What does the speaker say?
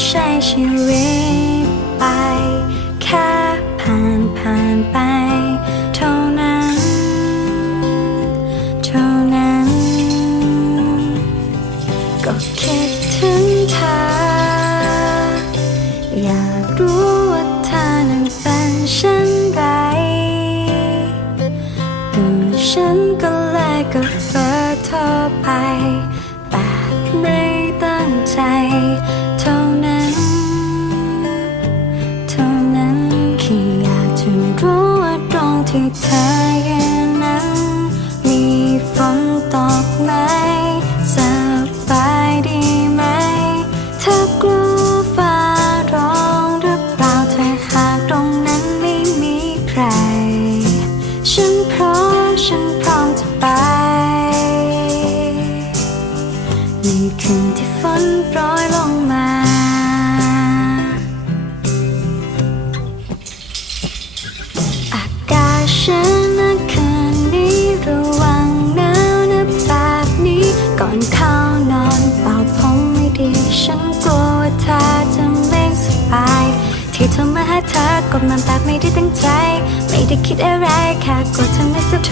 ใช้ชีวิตไป แค่ผ่านผ่านไป เท่านั้น เท่านั้น ก็คิดถึงเธอ อยากรู้ว่าเธอนั้นเป็นเช่นไรตัฉันก็เลยกับ ที่เธอเย็นนั้น มีฝนตกไหมสบายดีไหม เธอกลัวฟ้าร้องหรือเปล่าเธอหากตรงนั้นไม่มีใคร ฉันพร้อมฉันพร้อมจะไป ในคืนที่ฝนโปรยลงมา ฉันกลัวว่าเธอจะไม่สบาย ที่เธอมาหาเธอกดมันแบบไม่ได้ตั้งใจ ไม่ได้คิดอะไรแค่กลัวเธอไม่สบาย